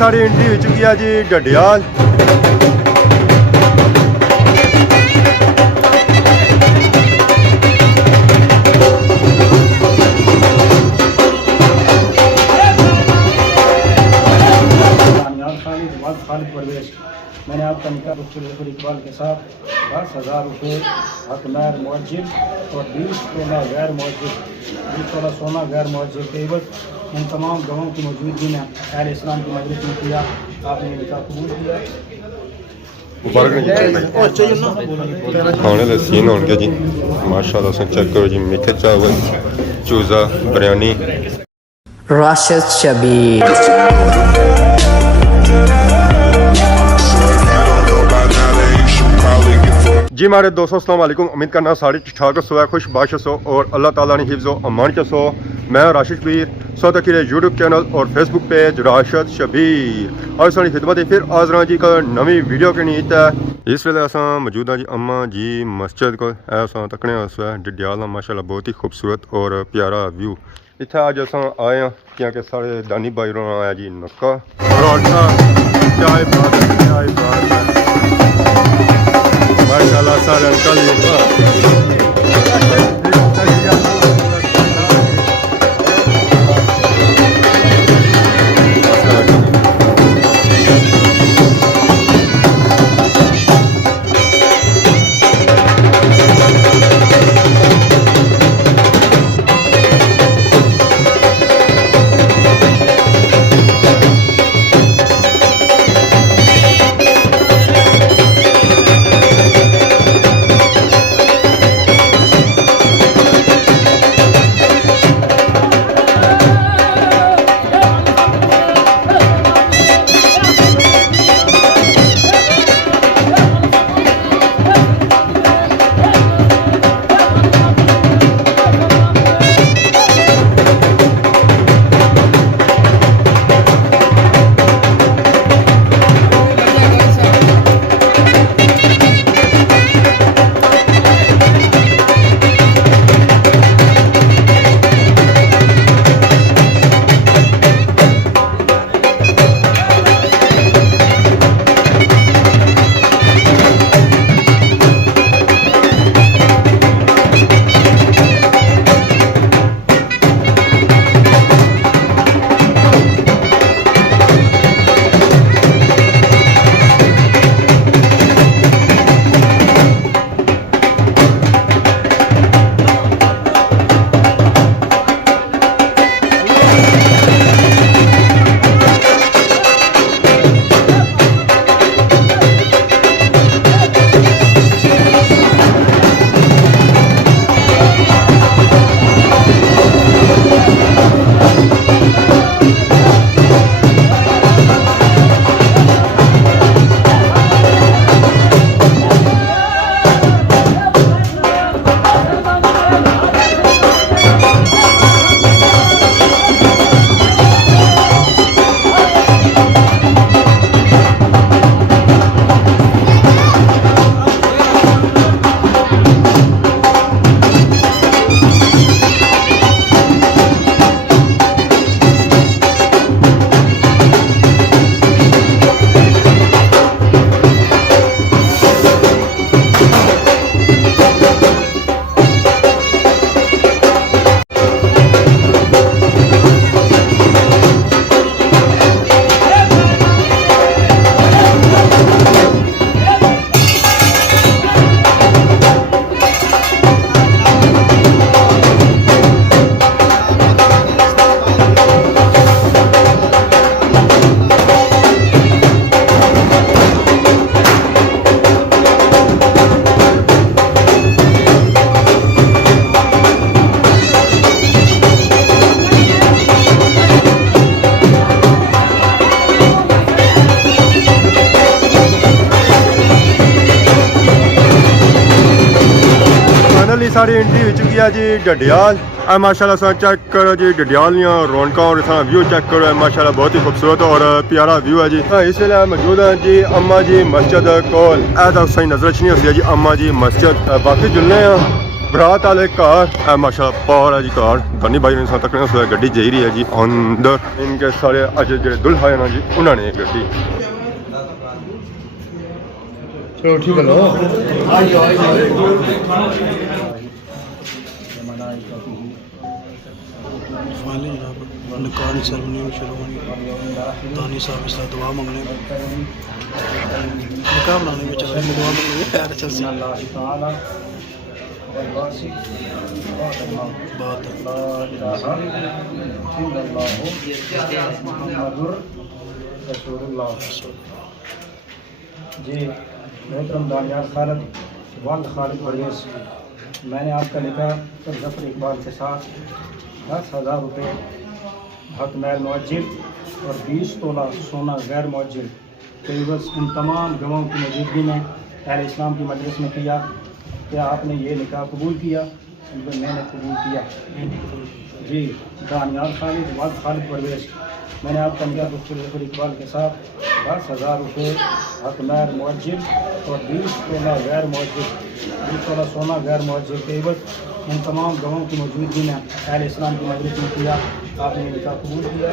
सारी एंट्री हो चुकी है जी dadyal। दानियाल खालिद परवेश, मैंने आपका निकाह इकबाल के साथ 10,000 रुपये हक मैर मुअज्जिल और 20 तोला गैर मुअज्जिल, 20 तोला सोना गैर मुअज्जिल के एवज इन तमाम गवाहों की मौजूदगी में अहले इस्लाम की मजलिस में किया। आपने निकाह कबूल किया। खाने का सीन हो गया जी माशाल्लाह से चेक करो जी, मीठे चावल, चूज़ा, बिरयानी। Rashid Shabir। जी मारे दोस्तों अस्सलाम वालेकुम, उम्मीद करना सारी ठीक सो खुश बाश सो और अल्लाह ताला ने हिफ्ज़ो अमान च सो। मैं राशिद शबीर सो तक यूट्यूब चैनल और फेसबुक पेज राशिद शबीर और सारी खिदमत फिर हाज़र जी का नवी वीडियो के नीत है। इस वेले अस मौजूद हाँ जी अम्मा जी मस्जिद को तकने dadyal माशाल्लाह बहुत ही खूबसूरत और प्यारा व्यू। इतना अज अस आए हैं क्योंकि साढ़े दानी भाई रोना आया जी नक्का माशाल्लाह सारे अंकल सारी एंट्री हो चुकी है जी dadyal। माशाल्लाह से चेक करो जी dadyal रौनक और व्यू चेक करो माशाल्लाह बहुत ही खूबसूरत और प्यारा व्यू है जी। इस वे मौजूद है जी अम्मा जी मस्जिद कोल ऐसा सही नजर नहीं होती है जी अम्मा जी मस्जिद बाकी जुलने बरात वाले कार माशा पावर है जी कार धनी भाई ने तक गड्डी जा रही है जी अंदर इनके सारे अज जो दुल्हा है ना जी उन्होंने गड्डी चलो ठीक है निकाह सेरेमनी शुरू होनी दानी साहब से दुआ मंगने निकाह बनाने में चल रहे दुआ मंगने पैर चल सी बात जी मोहतरम दानियाल खालिद खालिद परवेज़, मैंने आपका निकाह ज़फ़र इकबाल के साथ 10,000 रुपये हक मैल मुअज्जिल और 20 तोला सोना गैर मुअज्जिल करीबस इन तमाम गवाहों की मौजूदगी में अहले इस्लाम की मजलिस में किया। क्या आपने ये निकाह कबूल किया? मैंने कबूल किया। जी दानियाल खालिद परवेज़, मैंने आपका निकाह ज़फ़र इकबाल के साथ 10,000 रुपये हक मैल मुअज्जिल और 20 तोला गैर मुअज्जिल 20 तोला सोना गैर मुअज्जिल करीबस इन तमाम गवाहों की मौजूदगी में अहले इस्लाम की मजलिस में किया। आपने निकाह कबूल किया।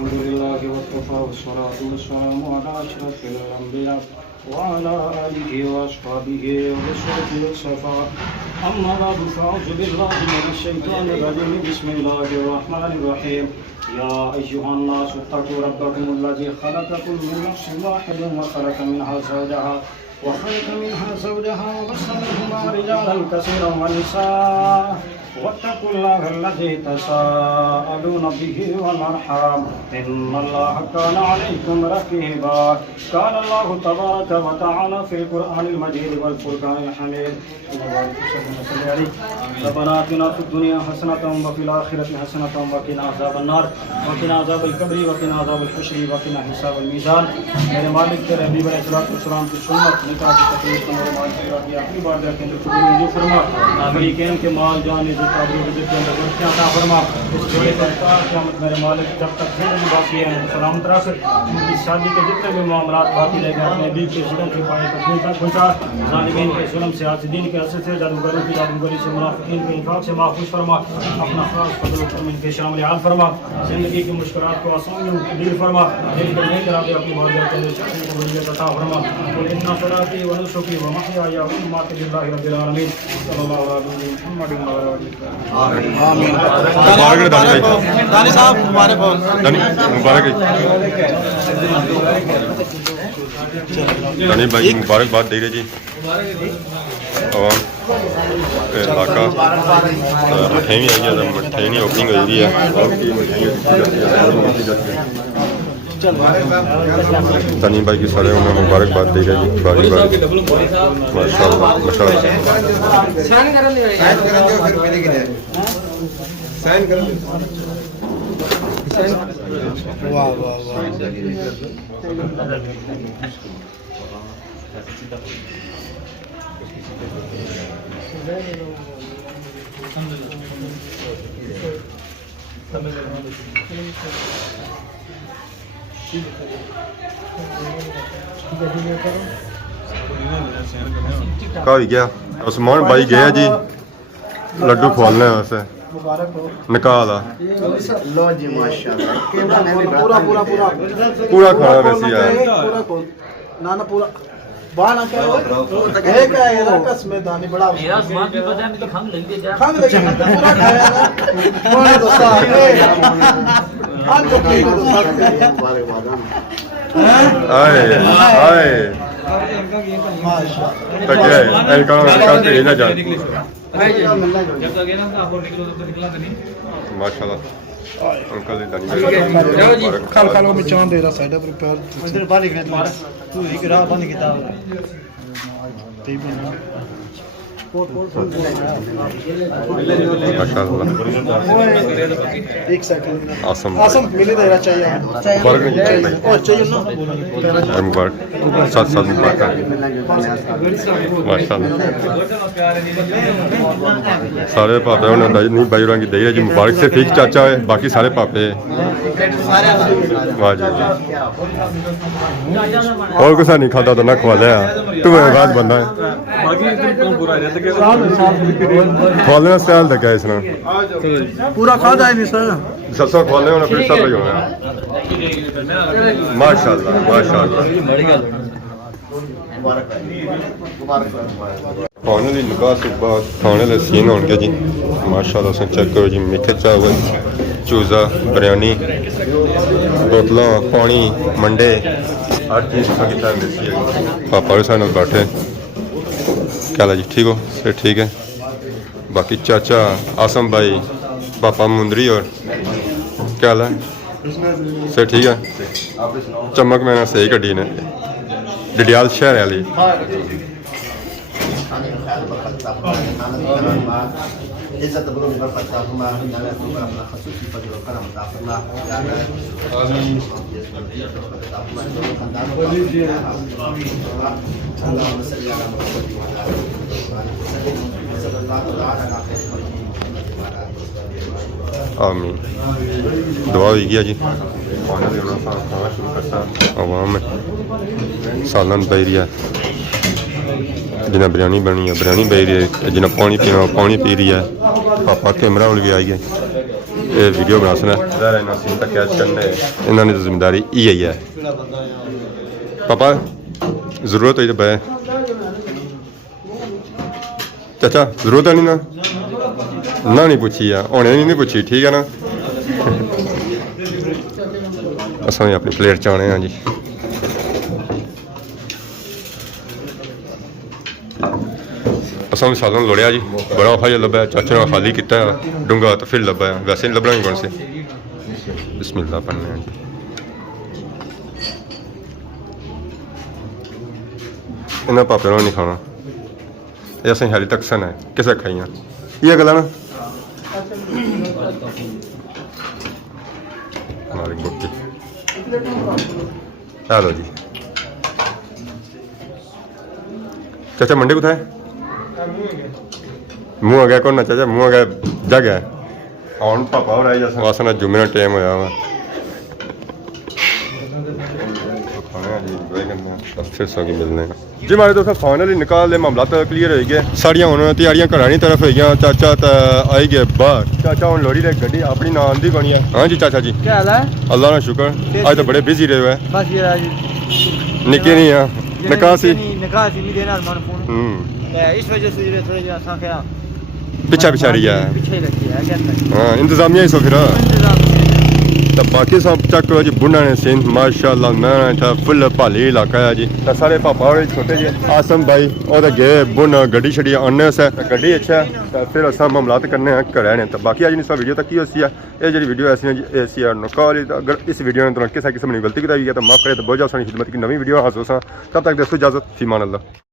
अल्हम्दुलिल्लाह वकफ़ा वस्सलातु वस्सलामु अला अशरफिल अंबिया व अला आलिहि व अस्हाबिहि व बिस्मिल्लाहि वस्सफा अम्मा बअद फ़अऊज़ु बिल्लाहि मिनश शैतानिर रजीम बिस्मिल्लाहिर रहमानिर रहीम या अय्युहन्नास इत्तक़ू रब्बकुमुल्लज़ी ख़लक़कुम मिन नफ़्सिन वाहिदतिन व ख़लक़ मिनहा ज़ौजहा वबस्स मिनहुमा रिजालन कसीरन व निसाअ वत्तक़ुल्लाह अल्लज़ी तसाअलून बिही वल अरहाम इन्नल्लाह काना अलैकुम रक़ीबा क़ाल अल्लाहु तबारक व तआला फ़िल क़ुरआनिल मजीद वल फ़ुरक़ानिल हमीद रब्बना आतिना फ़िद दुनिया हसनतन व फ़िल आखिरति हसनतन व क़िना अज़ाबन नार व क़िना अज़ाबल क़ब्रि व क़िना अज़ाबल हश्रि व क़िना हिसाबल मीज़ान। मेरे मालिक तेरे हबीब अलैहिस्सलाम की सुन्नत निकाह की तकरीर को मेरे मालिक की आखिरी बार के अंदर कबूल मंजूर फरमा। फरीक़ैन के माल जान इज़्ज़त के अंदर बरकत अता फरमा। इस जोड़े पर क़यामत मेरे मालिक जब तक जिंदगी बाकी है सलामत रख। उनकी शादी के जितने भी मामलात बाकी रह गए अपने बीवी के जुल्म के पाए तक पहुँचा। ज़ालिमीन के जुल्म से हासिदीन के असर से जादूगरों की जादूगरी से मुनाफिकीन के इंफाक से महफूज फरमा। अपना खास फजल करम इनके शामिल हाल फरमा। ज़िंदगी की मुश्किलात को आसान दूर फरमा। दिल को नहीं करा दे अपनी बात के अंदर शक्ति को बलियत अता फरमा। कुल इन्ना सलाती व नुसुकी व महयाय व ममाती लिल्लाहि रब्बिल आलमीन सल्लल्लाहु अलैहि मुहम्मद व आलिहि आमीन। दानी साहब मुबारक हो। मुबारक दानी भाई मुबारकबाद दे रहे जी आवाम इलाका मठेनी आई है मठेनी ओपनिंग हो रही है दनी भाई की सारे उन्हें मुबारकबाद दे रहे जी बारी बारी माशाअल्लाह माशाअल्लाह वाह वाह वाह का भी गया उस्मान भाई गया जी लड्डू खोलने वैसे निकाह दा लो जी माशाल्लाह पूरा पूरा पूरा पूरा खाना वैसे यार पूरा खोल ना ना पूरा बाना क्या है क्या है रकस में दानी बड़ा मेरा सामान भी पता है मुझे खंग लगी है खंग लगी पूरा खाया ना बोले दोस्त आज तो की दोस्त आए आए माशाल्लाह तो क्या है इनका पे ना जा जब तक है ना आप और निकलो तब तक निकला नहीं माशाल्लाह अंकल दनी खाल खालो में चांद दे रहा साइड पर प्यार इधर बाली के तू एक राह बंद किताब माशाल्लाह एक सेकंड आसम आसम मिले तो चाहिए मुबारक नहीं और चाहिए ना मुबारक साथ साथ मुबारक माशाल्लाह सारे पापे उन्होंने नहीं भाई होਰਾਂ की दही है जी मुबारक सिर्फ एक चाचा है बाकी सारे पापे वाह जी और कुछ नहीं खाता तो ना खवा लिया तू मेरे बाद बनना है खवालना स्टाइल तक है इसने पूरा खाता है नहीं सर सस्ता खवाले होना फिर सब ही होना माशाल्लाह माशाल्लाह खाने की निकाह से बाद खाने के सीन होंगे जी माशाल्लाह से चेक करो जी मीठे चावल चूज़ा बिरयानी बोतल पानी मंडे हर चीज़ मिलती है पापा भी साथ बैठे क्या हाल है जी ठीक हो फिर ठीक है बाकी चाचा आसम भाई पापा मुंदरी और क्या हाल है सर ठीक है चमक मैंने सही कड्डी ने दडियाल शहर वाली इज्जत बलों में बरकत अता फरमा अल्लाह को अपना खसूसी फजल और करम अता फरमा आमीन दुआ हुई गया जी आवाम में सालन पी रही है जिन्हें बिरयानी बनी है बिरयानी पी रही है जिन्हें पानी पीना पानी पी रही है पापा कैमरा वाल भी आई गए ये वीडियो बना सुना सीन तक कैच करने इन्होंने तो जिम्मेदारी यही है पापा जरूरत है तो बे चाचा जरूरत है नहीं ना नहीं पूछी है होने नहीं पूछी ठीक है ना असा भी अपनी प्लेट च आने हैं जी असा भी सालन लोड़िया जी बड़ा औखा जब लभा चाचे ने खाली किया डूंगा तो फिर लभा वैसे नहीं लभना ही कौन से बिस्मिल्लाह पढ़ने हैं जी इन्हें पापे ने नहीं खाना ये असें हाली तक सन है किसे खाइया ये गला ना हमारी बुक्की हेलो जी चाचा मंडे को था मुँह आ गया कौन ना चाचा मुँह आ गया जग है और पापा और आई जैसा वासना जुम्मे ना टाइम होया हुआ फिर सौ की मिलने जी हमारे दोस्तों फाइनली निकाल मामला तो क्लीयर हो गए साड़ियाँ उन्होंने तैयारियां घरानी तरफ हुई चाचा तो आई गए बाहर चाचा हम लोड़ी ने गड्डी अपनी नाम दी बनी है हाँ जी चाचा जी क्या हाल है अल्लाह का शुक्र आज तो बड़े बिजी रहे हुए बस ये निके नहीं है निकाह सी इस वजह से थोड़ा जरा पीछा पीछा रही है पीछे ही रखी है हाँ इंतजामिया ही सो फिर तो बाकी सब चेक करो जी बुढ़ा ने सीन माशाल्लाह मैं था फुल भाली इलाका है जी तो सारे पापा और छोटे जी आसम भाई और गए बुन गड्डी छड़ी आने से गड्डी अच्छा तो फिर अस मामलात करने हैं घर ने तो बाकी अज नहीं वीडियो तक की होती है ये जी वीडियो ऐसी है जी ऐसी है नकाल अगर इस वीडियो ने किसी किस्म की गलती की तो माफ़ करे तो बहुत ज़्यादा खिदमत की नवी वीडियो हासिल तब तक दोस्तों इजाज़त फीमान अल्लाह।